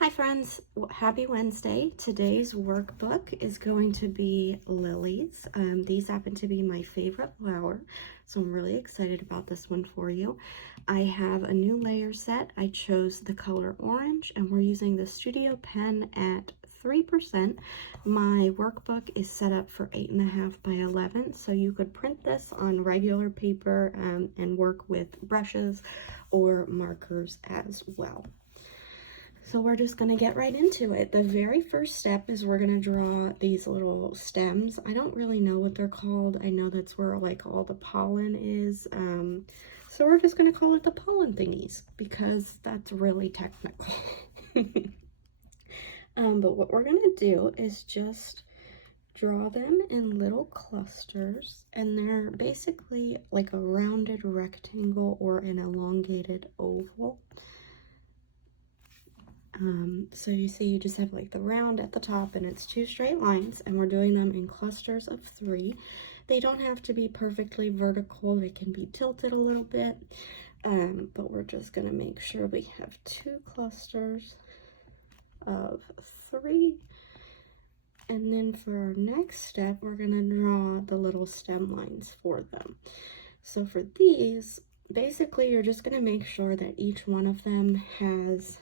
Hi friends, happy Wednesday. Today's workbook is going to be lilies. These happen to be my favorite flower, so I'm really excited about this one for you. I have a new layer set. I chose the color orange and we're using the Studio Pen at 3%. My workbook is set up for 8.5 by 11, so you could print this on regular paper and work with brushes or markers as well. So we're just going to get right into it. The very first step is we're going to draw these little stems. I don't really know what they're called. I know that's where like all the pollen is. So we're just going to call it the pollen thingies because that's really technical. But what we're going to do is just draw them in little clusters, and they're basically like a rounded rectangle or an elongated oval. So you see you just have like the round at the top and it's two straight lines, and we're doing them in clusters of 3. They don't have to be perfectly vertical, they can be tilted a little bit, but we're just going to make sure we have 2 clusters of 3. And then for our next step, we're going to draw the little stem lines for them. So for these, basically you're just going to make sure that each one of them has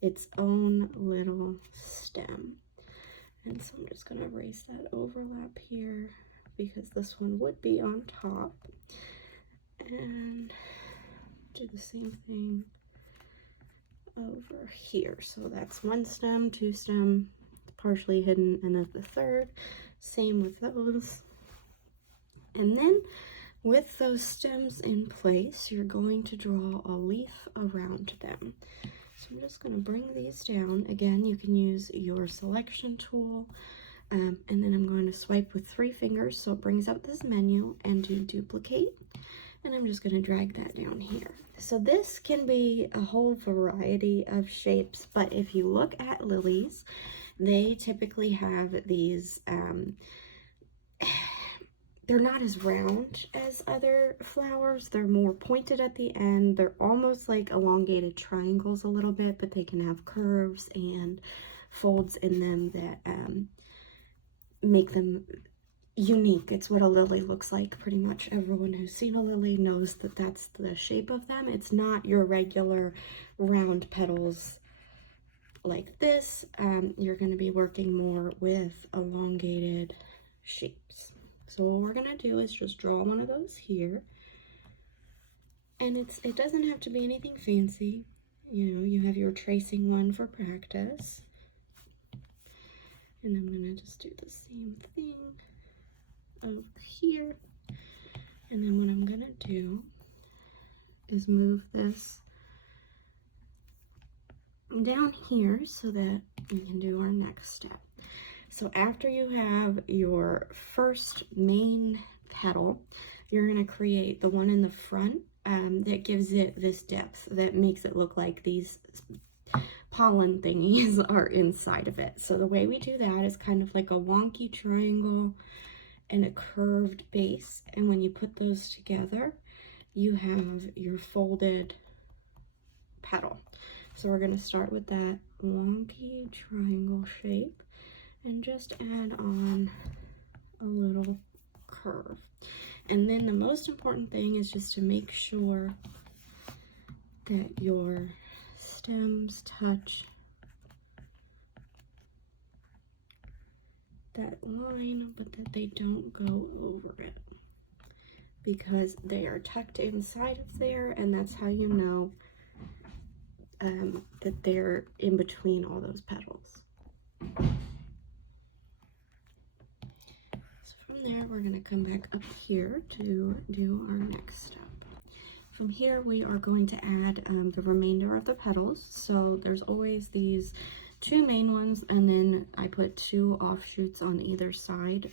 its own little stem. And so I'm just going to erase that overlap here because this one would be on top, and do the same thing over here. So that's 1 stem, 2 stem, partially hidden, and then the third, same with those. And then with those stems in place, you're going to draw a leaf around them. So I'm just going to bring these down. Again, you can use your selection tool, and then I'm going to swipe with 3 fingers so it brings up this menu, and do duplicate, and I'm just going to drag that down here. So this can be a whole variety of shapes, but if you look at lilies, they typically have these they're not as round as other flowers. They're more pointed at the end. They're almost like elongated triangles a little bit, but they can have curves and folds in them that make them unique. It's what a lily looks like. Pretty much everyone who's seen a lily knows that that's the shape of them. It's not your regular round petals like this. You're going to be working more with elongated shapes. So what we're gonna do is just draw one of those here, and it doesn't have to be anything fancy. You know, you have your tracing one for practice, and I'm gonna just do the same thing over here. And then what I'm gonna do is move this down here so that we can do our next step. So after you have your first main petal, you're going to create the one in the front that gives it this depth, that makes it look like these pollen thingies are inside of it. So the way we do that is kind of like a wonky triangle and a curved base. And when you put those together, you have your folded petal. So we're going to start with that wonky triangle shape and just add on a little curve. And then the most important thing is just to make sure that your stems touch that line, but that they don't go over it, because they are tucked inside of there, and that's how you know that they're in between all those petals. There, we're going to come back up here to do our next step. From here, we are going to add the remainder of the petals. So there's always these 2 main ones, and then I put 2 offshoots on either side.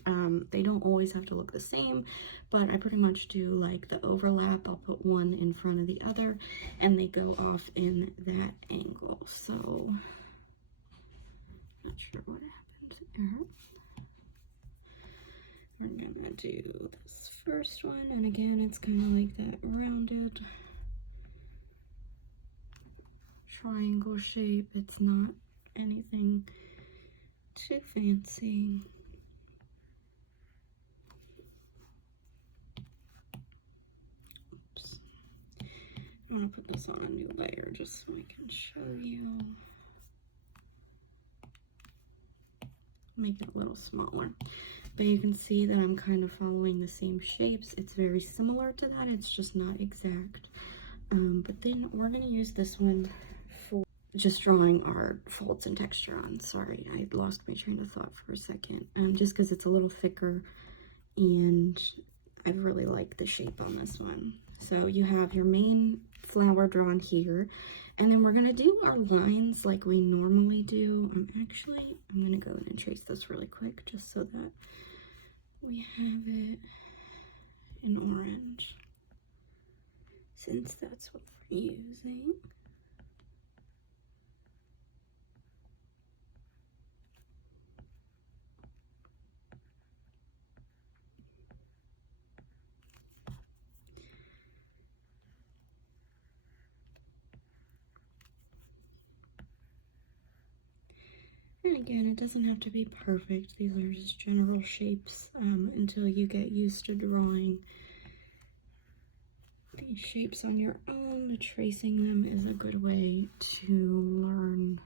They don't always have to look the same, but I pretty much do like the overlap. I'll put one in front of the other, and they go off in that angle. So, not sure what happened there. We're gonna do this first one, and again, it's kind of like that rounded triangle shape. It's not anything too fancy. Oops. I want to put this on a new layer just so I can show you. Make it a little smaller. But you can see that I'm kind of following the same shapes. It's very similar to that. It's just not exact. But then we're going to use this one for just drawing our folds and texture on. Sorry, I lost my train of thought for a second. Just because it's a little thicker and I really like the shape on this one. So you have your main flower drawn here, and then we're going to do our lines like we normally do. I'm going to go in and trace this really quick just so that we have it in orange, since that's what we're using. And again, it doesn't have to be perfect. These are just general shapes until you get used to drawing these shapes on your own. Tracing them is a good way to learn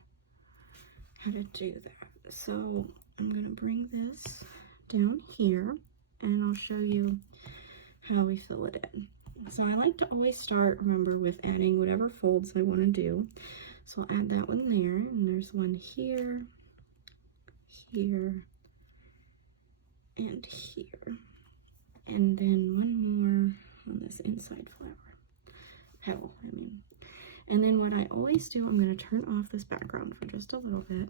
how to do that. So I'm going to bring this down here and I'll show you how we fill it in. So I like to always start, remember, with adding whatever folds I want to do. So I'll add that one there, and there's one here, here, and here. And then one more on this inside petal, I mean. And then what I always do, I'm going to turn off this background for just a little bit,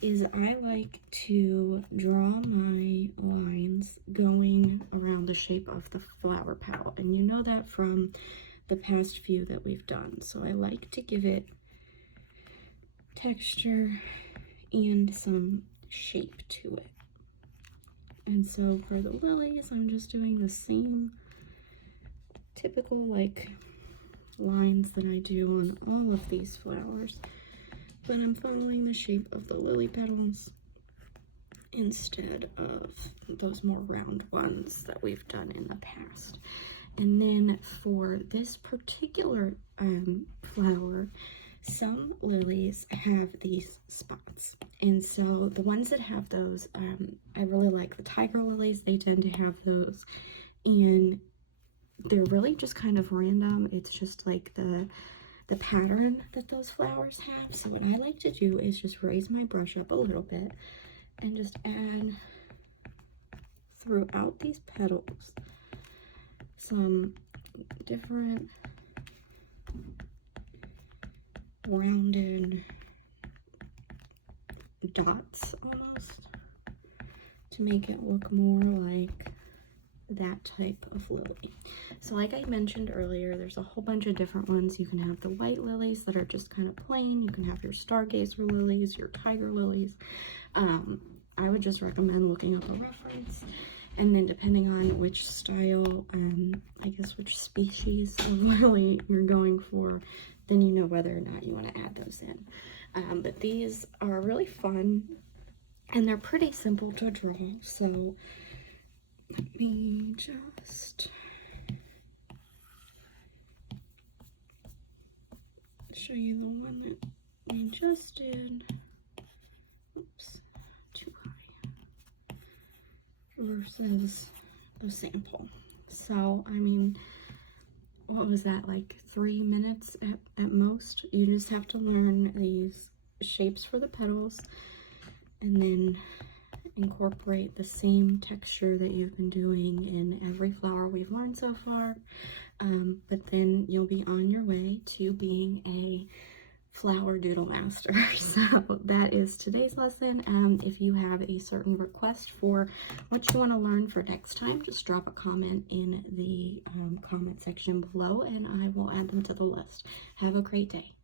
is I like to draw my lines going around the shape of the flower petal. And you know that from the past few that we've done. So I like to give it texture and some shape to it. And so for the lilies, I'm just doing the same typical like lines that I do on all of these flowers, but I'm following the shape of the lily petals instead of those more round ones that we've done in the past. And then for this particular flower, some lilies have these spots, and so the ones that have those, I really like the tiger lilies. They tend to have those, and they're really just kind of random. It's just like the pattern that those flowers have. So what I like to do is just raise my brush up a little bit and just add throughout these petals some different rounded dots almost to make it look more like that type of lily. So like I mentioned earlier, there's a whole bunch of different ones. You can have the white lilies that are just kind of plain. You can have your stargazer lilies, your tiger lilies. I would just recommend looking up a reference, and then depending on which style, I guess which species of lily you're going for, then you know whether or not you want to add those in. But these are really fun, and they're pretty simple to draw. So let me just show you the one that we just did. Oops, too high. Versus the sample. So, I mean, what was that, like 3 minutes at most? You just have to learn these shapes for the petals and then incorporate the same texture that you've been doing in every flower we've learned so far. But then you'll be on your way to being a flower doodle master. So that is today's lesson. If you have a certain request for what you want to learn for next time, just drop a comment in the comment section below and I will add them to the list. Have a great day.